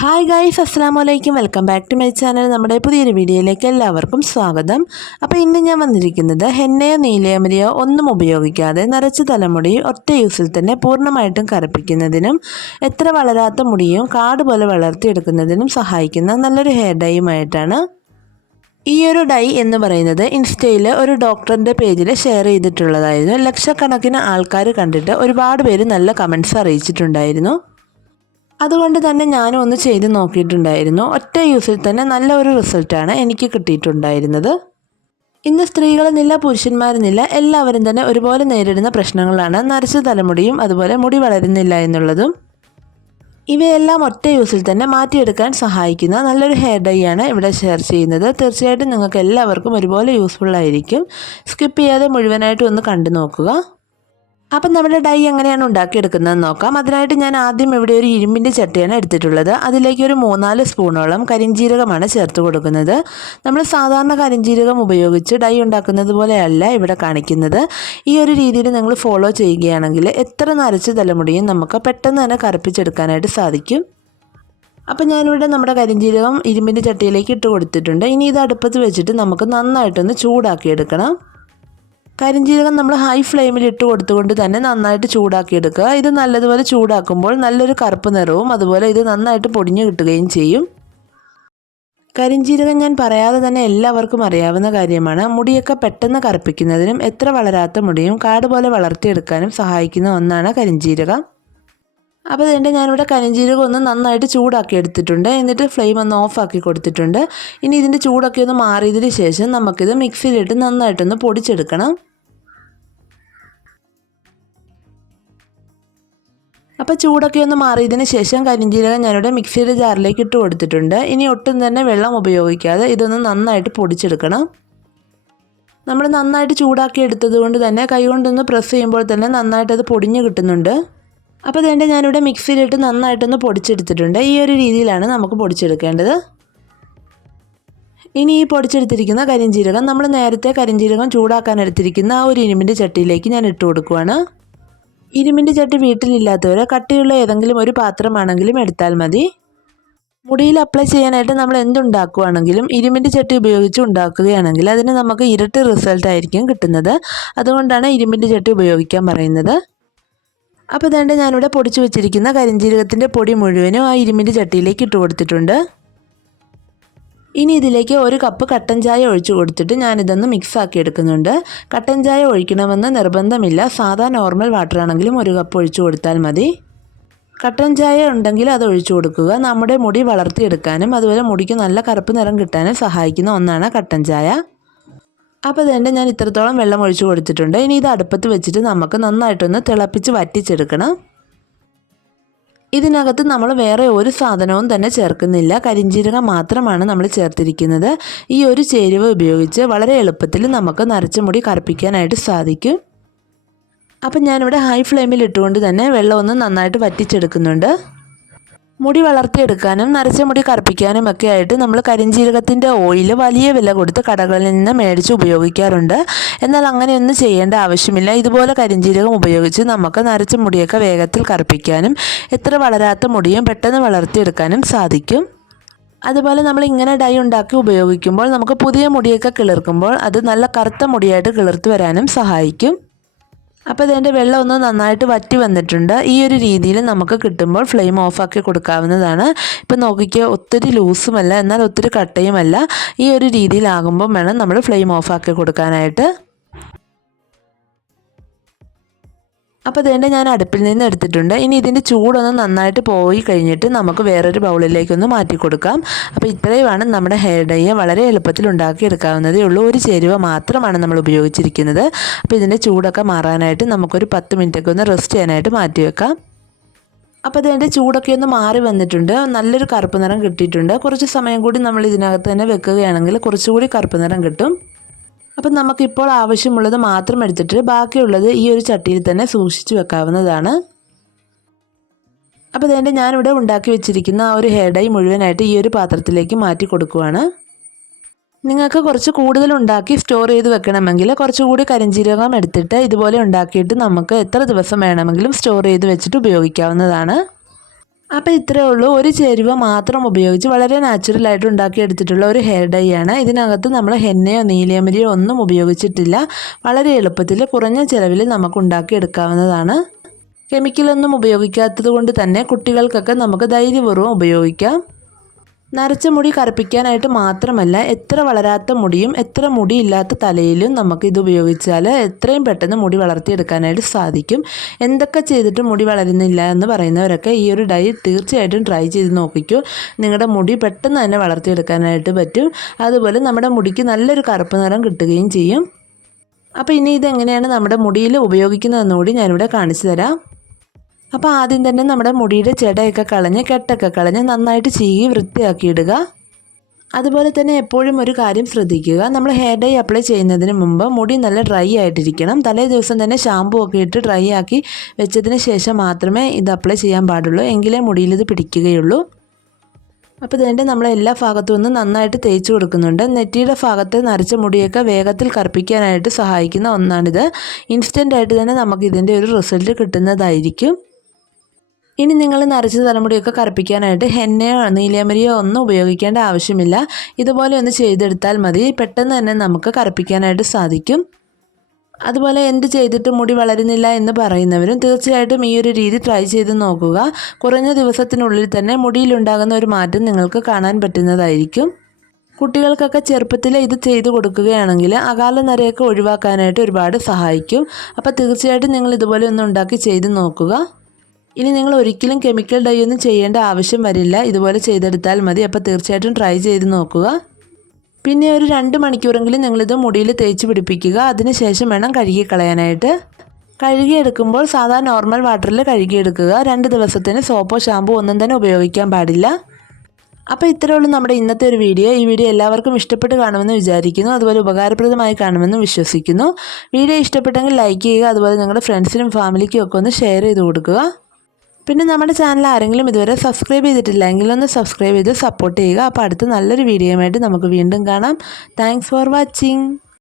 Hi guys അസ്സാം വലൈക്കും welcome back to my channel നമ്മുടെ പുതിയൊരു വീഡിയോയിലേക്ക് എല്ലാവർക്കും സ്വാഗതം. അപ്പോൾ ഇന്ന് ഞാൻ വന്നിരിക്കുന്നത് ഹെന്നയോ നീലയമരിയോ ഒന്നും ഉപയോഗിക്കാതെ നരച്ച തലമുടി ഒറ്റ യൂസിൽ തന്നെ പൂർണമായിട്ടും കറുപ്പിക്കുന്നതിനും എത്ര വളരാത്ത മുടിയും കാട് പോലെ വളർത്തിയെടുക്കുന്നതിനും സഹായിക്കുന്ന നല്ലൊരു ഹെയർ ഡൈയുമായിട്ടാണ് ഈ ഒരു ഡൈ എന്ന് പറയുന്നത് ഇൻസ്റ്റയിൽ ഒരു ഡോക്ടറിന്റെ പേജിൽ ഷെയർ ചെയ്തിട്ടുള്ളതായിരുന്നു. ലക്ഷക്കണക്കിന് ആൾക്കാർ കണ്ടിട്ട് ഒരുപാട് പേര് നല്ല കമൻസ് അറിയിച്ചിട്ടുണ്ടായിരുന്നു. അതുകൊണ്ട് തന്നെ ഞാനും ഒന്ന് ചെയ്ത് നോക്കിയിട്ടുണ്ടായിരുന്നു. ഒറ്റ യൂസിൽ തന്നെ നല്ല ഒരു റിസൾട്ടാണ് എനിക്ക് കിട്ടിയിട്ടുണ്ടായിരുന്നത്. ഇന്ന് സ്ത്രീകളെന്നില്ല പുരുഷന്മാരെന്നില്ല എല്ലാവരും തന്നെ ഒരുപോലെ നേരിടുന്ന പ്രശ്നങ്ങളാണ് നരച്ച തലമുടിയും അതുപോലെ മുടി വളരുന്നില്ല എന്നുള്ളതും. ഇവയെല്ലാം ഒറ്റ യൂസിൽ തന്നെ മാറ്റിയെടുക്കാൻ സഹായിക്കുന്ന നല്ലൊരു ഹെയർ ഡൈ ആണ് ഇവിടെ ഷെയർ ചെയ്യുന്നത്. തീർച്ചയായിട്ടും നിങ്ങൾക്ക് എല്ലാവർക്കും ഒരുപോലെ യൂസ്ഫുൾ ആയിരിക്കും. സ്കിപ്പ് ചെയ്യാതെ മുഴുവനായിട്ടും ഒന്ന് കണ്ടു നോക്കുക. അപ്പം നമ്മുടെ ഡൈ എങ്ങനെയാണ് ഉണ്ടാക്കിയെടുക്കുന്നതെന്ന് നോക്കാം. അതിനായിട്ട് ഞാൻ ആദ്യം ഇവിടെ ഒരു ഇരുമ്പിന്റെ ചട്ടിയാണ് എടുത്തിട്ടുള്ളത്. അതിലേക്ക് ഒരു മൂന്നാൽ സ്പൂണോളം കരിഞ്ജീരകമാണ് ചേർത്ത് കൊടുക്കുന്നത്. നമ്മൾ സാധാരണ കരിഞ്ജീരകം ഉപയോഗിച്ച് ഡൈ ഉണ്ടാക്കുന്നത് പോലെയല്ല ഇവിടെ കാണിക്കുന്നത്. ഈ ഒരു രീതിയിൽ നിങ്ങൾ ഫോളോ ചെയ്യുകയാണെങ്കിൽ എത്ര നരച്ച തലമുടിയും നമുക്ക് പെട്ടെന്ന് തന്നെ കറുപ്പിച്ചെടുക്കാനായിട്ട് സാധിക്കും. അപ്പം ഞാനിവിടെ നമ്മുടെ കരിഞ്ജീരകം ഇരുമ്പിന്റെ ചട്ടിയിലേക്ക് ഇട്ട് കൊടുത്തിട്ടുണ്ട്. ഇനി ഇത് അടുപ്പത്ത് വെച്ചിട്ട് നമുക്ക് നന്നായിട്ടൊന്ന് ചൂടാക്കിയെടുക്കണം. കരിഞ്ജീരകം നമ്മൾ ഹൈ ഫ്ലെയിമിൽ ഇട്ട് കൊടുത്തുകൊണ്ട് തന്നെ നന്നായിട്ട് ചൂടാക്കിയെടുക്കുക. ഇത് നല്ലതുപോലെ ചൂടാക്കുമ്പോൾ നല്ലൊരു കറുപ്പ് നിറവും അതുപോലെ ഇത് നന്നായിട്ട് പൊടിഞ്ഞു കിട്ടുകയും ചെയ്യും. കരിഞ്ജീരകം ഞാൻ പറയാതെ തന്നെ എല്ലാവർക്കും അറിയാവുന്ന കാര്യമാണ്. മുടിയൊക്കെ പെട്ടെന്ന് കറുപ്പിക്കുന്നതിനും എത്ര വളരാത്ത മുടിയും കാട് പോലെ വളർത്തിയെടുക്കാനും സഹായിക്കുന്ന ഒന്നാണ് കരിഞ്ജീരകം അപ്പോൾ ഇതിന്റെ ഞാനിവിടെ കരിഞ്ജീരകം ഒന്ന് നന്നായിട്ട് ചൂടാക്കി എടുത്തിട്ടുണ്ട് എന്നിട്ട് ഫ്ലെയിം ഒന്ന് ഓഫാക്കി കൊടുത്തിട്ടുണ്ട്. ഇനി ഇതിന്റെ ചൂടൊക്കെ ഒന്ന് മാറിയതിന് ശേഷം നമുക്കിത് മിക്സിയിലിട്ട് നന്നായിട്ടൊന്ന് പൊടിച്ചെടുക്കണം. അപ്പോൾ ചൂടൊക്കെ ഒന്ന് മാറിയതിന് ശേഷം കരിഞ്ജീരകം ഞാനിവിടെ മിക്സിയുടെ ജാറിലേക്ക് ഇട്ട് കൊടുത്തിട്ടുണ്ട്. ഇനി ഒട്ടും തന്നെ വെള്ളം ഉപയോഗിക്കാതെ ഇതൊന്ന് നന്നായിട്ട് പൊടിച്ചെടുക്കണം. നമ്മൾ നന്നായിട്ട് ചൂടാക്കി എടുത്തത് കൊണ്ട് തന്നെ കൈകൊണ്ടൊന്ന് പ്രസ് ചെയ്യുമ്പോൾ തന്നെ നന്നായിട്ട് അത് പൊടിഞ്ഞ് കിട്ടുന്നുണ്ട്. അപ്പോൾ ഇതേന്റെ ഞാനിവിടെ മിക്സിയിലിട്ട് നന്നായിട്ടൊന്ന് പൊടിച്ചെടുത്തിട്ടുണ്ട്. ഈ ഒരു രീതിയിലാണ് നമുക്ക് പൊടിച്ചെടുക്കേണ്ടത്. ഇനി ഈ പൊടിച്ചെടുത്തിരിക്കുന്ന കരിഞ്ചീരകം നമ്മൾ നേരത്തെ കരിഞ്ചീരകം ചൂടാക്കാൻ എടുത്തിരിക്കുന്ന ആ ഒരു ഇരുമ്പിന്റെ ചട്ടിയിലേക്ക് ഞാൻ ഇട്ട് കൊടുക്കുവാണ്. ഇരുമ്പിന്റെ ചട്ടി വീട്ടിലില്ലാത്തവർ കട്ടിയുള്ള ഏതെങ്കിലും ഒരു പാത്രമാണെങ്കിലും എടുത്താൽ മതി. മുടിയിൽ അപ്ലൈ ചെയ്യാനായിട്ട് നമ്മൾ എന്തുണ്ടാക്കുവാണെങ്കിലും ഇരുമ്പിന്റെ ചട്ടി ഉപയോഗിച്ച് ഉണ്ടാക്കുകയാണെങ്കിൽ അതിന് നമുക്ക് ഇരട്ടി റിസൾട്ട് ആയിരിക്കും കിട്ടുന്നത്. അതുകൊണ്ടാണ് ഇരുമ്പിന്റെ ചട്ടി ഉപയോഗിക്കാൻ പറയുന്നത്. അപ്പോൾ ഇതേണ്ട ഞാനിവിടെ പൊടിച്ചു വെച്ചിരിക്കുന്ന കരിഞ്ജീരകത്തിന്റെ പൊടി മുഴുവനും ആ ഇരുമ്പിന്റെ ചട്ടിയിലേക്ക് ഇട്ട് കൊടുത്തിട്ടുണ്ട്. ഇനി ഇതിലേക്ക് ഒരു കപ്പ് കട്ടൻ ചായ ഒഴിച്ചു കൊടുത്തിട്ട് ഞാനിതൊന്ന് മിക്സ് ആക്കി എടുക്കുന്നുണ്ട്. കട്ടൻ ചായ ഒഴിക്കണമെന്ന് നിർബന്ധമില്ല. സാധാ നോർമൽ വാട്ടർ ആണെങ്കിലും ഒരു കപ്പ് ഒഴിച്ചു കൊടുത്താൽ മതി. കട്ടൻ ചായ ഉണ്ടെങ്കിൽ അത് ഒഴിച്ചു കൊടുക്കുക. നമ്മുടെ മുടി വളർത്തിയെടുക്കാനും അതുപോലെ മുടിക്ക് നല്ല കറുപ്പ് നിറം കിട്ടാനും സഹായിക്കുന്ന ഒന്നാണ് കട്ടൻ ചായ. അപ്പോൾ തന്നെ ഞാൻ ഇത്രത്തോളം വെള്ളം ഒഴിച്ചു കൊടുത്തിട്ടുണ്ട്. ഇനി ഇത് അടുപ്പത്ത് വെച്ചിട്ട് നമുക്ക് നന്നായിട്ടൊന്ന് തിളപ്പിച്ച് വറ്റിച്ചെടുക്കണം. ഇതിനകത്ത് നമ്മൾ വേറെ ഒരു സാധനവും തന്നെ ചേർക്കുന്നില്ല. കരിഞ്ജീരകം മാത്രമാണ് നമ്മൾ ചേർത്തിരിക്കുന്നത്. ഈ ഒരു ചേരുവ ഉപയോഗിച്ച് വളരെ എളുപ്പത്തിൽ നമുക്ക് നരച്ച മുടി കറുപ്പിക്കാനായിട്ട് സാധിക്കും. അപ്പം ഞാനിവിടെ ഹൈ ഫ്ലെയിമിൽ ഇട്ടുകൊണ്ട് തന്നെ വെള്ളം ഒന്ന് നന്നായിട്ട് വറ്റിച്ചെടുക്കുന്നുണ്ട്. മുടി വളർത്തിയെടുക്കാനും നരച്ച മുടി കറുപ്പിക്കാനും ഒക്കെ ആയിട്ട് നമ്മൾ കരിഞ്ജീരകത്തിന്റെ ഓയിൽ വലിയ വില കൊടുത്ത് കടകളിൽ നിന്ന് മേടിച്ച് ഉപയോഗിക്കാറുണ്ട്. എന്നാൽ അങ്ങനെയൊന്നും ചെയ്യേണ്ട ആവശ്യമില്ല. ഇതുപോലെ കരിഞ്ജീരകം ഉപയോഗിച്ച് നമുക്ക് നരച്ച മുടിയൊക്കെ വേഗത്തിൽ കറുപ്പിക്കാനും എത്ര വളരാത്ത മുടിയും പെട്ടെന്ന് വളർത്തിയെടുക്കാനും സാധിക്കും. അതുപോലെ നമ്മൾ ഇങ്ങനെ ഡൈ ഉണ്ടാക്കി ഉപയോഗിക്കുമ്പോൾ നമുക്ക് പുതിയ മുടിയൊക്കെ കിളിർക്കുമ്പോൾ അത് നല്ല കറുത്ത മുടിയായിട്ട് കിളിർത്ത് വരാനും സഹായിക്കും. അപ്പോൾ ഇതിന്റെ വെള്ളം ഒന്ന് നന്നായിട്ട് വറ്റി വന്നിട്ടുണ്ട്. ഈ ഒരു രീതിയിൽ നമുക്ക് കിട്ടുമ്പോൾ ഫ്ലെയിം ഓഫാക്കി കൊടുക്കാവുന്നതാണ്. ഇപ്പോൾ നോക്കിക്കുക ഒത്തിരി ലൂസുമല്ല എന്നാൽ ഒത്തിരി കട്ടയുമല്ല. ഈ ഒരു രീതിയിലാകുമ്പോൾ വേണം നമ്മൾ ഫ്ലെയിം ഓഫാക്കി കൊടുക്കാനായിട്ട്. അപ്പോൾ തന്നെ ഞാൻ അടുപ്പിൽ നിന്ന് എടുത്തിട്ടുണ്ട്. ഇനി ഇതിന്റെ ചൂടൊന്ന് നന്നായിട്ട് പോയി കഴിഞ്ഞിട്ട് നമുക്ക് വേറൊരു ബൗളിലേക്കൊന്ന് മാറ്റി കൊടുക്കാം. അപ്പോൾ ഇത്രയുമാണ് നമ്മുടെ ഹെയർ ഡൈ വളരെ എളുപ്പത്തിൽ ഉണ്ടാക്കിയെടുക്കാവുന്നതേ ഉള്ളൂ. ഒരു ചേരുവ മാത്രമാണ് നമ്മൾ ഉപയോഗിച്ചിരിക്കുന്നത്. അപ്പോൾ ഇതിന്റെ ചൂടൊക്കെ മാറാനായിട്ട് നമുക്കൊരു പത്ത് മിനിറ്റൊക്കെ ഒന്ന് റെസ്റ്റ് ചെയ്യാനായിട്ട് മാറ്റി വെക്കാം. അപ്പോൾ അതിന്റെ ചൂടൊക്കെ ഒന്ന് മാറി വന്നിട്ടുണ്ട്. നല്ലൊരു കറുപ്പ് നിറം കിട്ടിയിട്ടുണ്ട്. കുറച്ച് സമയം കൂടി നമ്മൾ ഇതിനകത്ത് തന്നെ വെക്കുകയാണെങ്കിൽ കുറച്ചുകൂടി കറുപ്പ് നിറം കിട്ടും. അപ്പം നമുക്കിപ്പോൾ ആവശ്യമുള്ളത് മാത്രം എടുത്തിട്ട് ബാക്കിയുള്ളത് ഈ ഒരു ചട്ടിയിൽ തന്നെ സൂക്ഷിച്ചു വെക്കാവുന്നതാണ്. അപ്പോൾ ഇതേണ്ട ഞാനിവിടെ ഉണ്ടാക്കി വെച്ചിരിക്കുന്ന ആ ഒരു ഹെയർ മുഴുവനായിട്ട് ഈ ഒരു പാത്രത്തിലേക്ക് മാറ്റി കൊടുക്കുവാണ്. നിങ്ങൾക്ക് കുറച്ച് കൂടുതൽ ഉണ്ടാക്കി സ്റ്റോർ ചെയ്ത് വെക്കണമെങ്കിൽ കുറച്ചുകൂടി കരിഞ്ജീരകം എടുത്തിട്ട് ഇതുപോലെ ഉണ്ടാക്കിയിട്ട് നമുക്ക് എത്ര ദിവസം വേണമെങ്കിലും സ്റ്റോർ ചെയ്ത് വെച്ചിട്ട് ഉപയോഗിക്കാവുന്നതാണ്. അപ്പോൾ ഇത്രയേ ഉള്ളൂ. ഒരു ചേരുവ മാത്രം ഉപയോഗിച്ച് വളരെ നാച്ചുറലായിട്ട് ഉണ്ടാക്കിയെടുത്തിട്ടുള്ള ഒരു ഹെയർ ഡൈ ആണ്. ഇതിനകത്ത് നമ്മൾ ഹെന്നയോ നീലയമരിയോ ഒന്നും ഉപയോഗിച്ചിട്ടില്ല. വളരെ എളുപ്പത്തിൽ കുറഞ്ഞ ചിലവിൽ നമുക്ക് ഉണ്ടാക്കിയെടുക്കാവുന്നതാണ്. കെമിക്കലൊന്നും ഉപയോഗിക്കാത്തത് കൊണ്ട് തന്നെ കുട്ടികൾക്കൊക്കെ നമുക്ക് ധൈര്യപൂർവം ഉപയോഗിക്കാം. നരച്ച മുടി കറുപ്പിക്കാനായിട്ട് മാത്രമല്ല എത്ര വളരാത്ത മുടിയും എത്ര മുടിയില്ലാത്ത തലയിലും നമുക്ക് ഇത് ഉപയോഗിച്ചാൽ എത്രയും പെട്ടെന്ന് മുടി വളർത്തിയെടുക്കാനായിട്ട് സാധിക്കും. എന്തൊക്കെ ചെയ്തിട്ട് മുടി വളരുന്നില്ല എന്ന് പറയുന്നവരൊക്കെ ഈ ഒരു ഡൈ തീർച്ചയായിട്ടും ട്രൈ ചെയ്ത് നോക്കിക്കൂ. നിങ്ങളുടെ മുടി പെട്ടെന്ന് തന്നെ വളർത്തിയെടുക്കാനായിട്ട് പറ്റും. അതുപോലെ നമ്മുടെ മുടിക്ക് നല്ലൊരു കറുപ്പ് നിറം കിട്ടുകയും ചെയ്യും. അപ്പോൾ ഇനി ഇതെങ്ങനെയാണ് നമ്മുടെ മുടിയിൽ ഉപയോഗിക്കുന്നതെന്നുകൂടി ഞാനിവിടെ കാണിച്ചു തരാം. അപ്പോൾ ആദ്യം തന്നെ നമ്മുടെ മുടിയുടെ ചെടയൊക്കെ കളഞ്ഞ് കെട്ടൊക്കെ കളഞ്ഞ് നന്നായിട്ട് ചീകി വൃത്തിയാക്കിയിടുക. അതുപോലെ തന്നെ എപ്പോഴും ഒരു കാര്യം ശ്രദ്ധിക്കുക. നമ്മൾ ഹെയർ ഡൈ അപ്ലൈ ചെയ്യുന്നതിന് മുമ്പ് മുടി നല്ല ഡ്രൈ ആയിട്ടിരിക്കണം. തലേ ദിവസം തന്നെ ഷാമ്പൂ ഒക്കെ ഇട്ട് ഡ്രൈ ആക്കി വെച്ചതിന് ശേഷം മാത്രമേ ഇത് അപ്ലൈ ചെയ്യാൻ പാടുള്ളൂ. എങ്കിലേ മുടിയിൽ ഇത് പിടിക്കുകയുള്ളൂ. അപ്പോൾ ഇതിന്റെ നമ്മൾ എല്ലാ ഭാഗത്തു നിന്നും നന്നായിട്ട് തേച്ച് കൊടുക്കുന്നുണ്ട്. നെറ്റിയുടെ ഭാഗത്ത് നരച്ച മുടിയൊക്കെ വേഗത്തിൽ കറുപ്പിക്കാനായിട്ട് സഹായിക്കുന്ന ഒന്നാണിത്. ഇൻസ്റ്റന്റ് ആയിട്ട് തന്നെ നമുക്ക് ഇതിന്റെ ഒരു റിസൾട്ട് കിട്ടുന്നതായിരിക്കും. ഇനി നിങ്ങൾ നരച്ച തലമുടിയൊക്കെ കറുപ്പിക്കാനായിട്ട് ഹെന്നയോ നീലയമരിയോ ഒന്നും ഉപയോഗിക്കേണ്ട ആവശ്യമില്ല. ഇതുപോലെ ഒന്ന് ചെയ്തെടുത്താൽ മതി. പെട്ടെന്ന് തന്നെ നമുക്ക് കറുപ്പിക്കാനായിട്ട് സാധിക്കും. അതുപോലെ എന്ത് ചെയ്തിട്ട് മുടി വളരുന്നില്ല എന്ന് പറയുന്നവരും തീർച്ചയായിട്ടും ഈ ഒരു രീതി ട്രൈ ചെയ്ത് നോക്കുക. കുറഞ്ഞ ദിവസത്തിനുള്ളിൽ തന്നെ മുടിയിലുണ്ടാകുന്ന ഒരു മാറ്റം നിങ്ങൾക്ക് കാണാൻ പറ്റുന്നതായിരിക്കും. കുട്ടികൾക്കൊക്കെ ചെറുപ്പത്തിൽ ഇത് ചെയ്തു കൊടുക്കുകയാണെങ്കിൽ അകാല നരയൊക്കെ ഒഴിവാക്കാനായിട്ട് ഒരുപാട് സഹായിക്കും. അപ്പോൾ തീർച്ചയായിട്ടും നിങ്ങൾ ഇതുപോലെ ഒന്ന് ഉണ്ടാക്കി ചെയ്ത് നോക്കുക. ഇനി നിങ്ങൾ ഒരിക്കലും കെമിക്കൽ ഡൈ ഒന്നും ചെയ്യേണ്ട ആവശ്യം വരില്ല. ഇതുപോലെ ചെയ്തെടുത്താൽ മതി. അപ്പോൾ തീർച്ചയായിട്ടും ട്രൈ ചെയ്ത് നോക്കുക. പിന്നെ ഒരു രണ്ട് മണിക്കൂറെങ്കിലും നിങ്ങളിത് മുടിയിൽ തേച്ച് പിടിപ്പിക്കുക. അതിനുശേഷം വേണം കഴുകിക്കളയാനായിട്ട് കഴുകിയെടുക്കുമ്പോൾ സാധാ നോർമൽ വാട്ടറിൽ കഴുകിയെടുക്കുക. രണ്ട് ദിവസത്തിന് സോപ്പോ ഷാമ്പോ ഒന്നും തന്നെ ഉപയോഗിക്കാൻ പാടില്ല. അപ്പോൾ ഇത്രയേ ഉള്ളൂ നമ്മുടെ ഇന്നത്തെ ഒരു വീഡിയോ. ഈ വീഡിയോ എല്ലാവർക്കും ഇഷ്ടപ്പെട്ട് കാണുമെന്ന് വിചാരിക്കുന്നു. അതുപോലെ ഉപകാരപ്രദമായി കാണുമെന്ന് വിശ്വസിക്കുന്നു. വീഡിയോ ഇഷ്ടപ്പെട്ടെങ്കിൽ ലൈക്ക് ചെയ്യുക. അതുപോലെ നിങ്ങളുടെ ഫ്രണ്ട്സിനും ഫാമിലിക്കും ഒക്കെ ഒന്ന് ഷെയർ ചെയ്ത് കൊടുക്കുക. പിന്നെ നമ്മുടെ ചാനൽ ആരെങ്കിലും ഇതുവരെ സബ്സ്ക്രൈബ് ചെയ്തിട്ടില്ല എങ്കിലൊന്ന് സബ്സ്ക്രൈബ് ചെയ്ത് സപ്പോർട്ട് ചെയ്യുക. അപ്പോൾ അടുത്ത നല്ലൊരു വീഡിയോയുമായിട്ട് നമുക്ക് വീണ്ടും കാണാം. Thanks for watching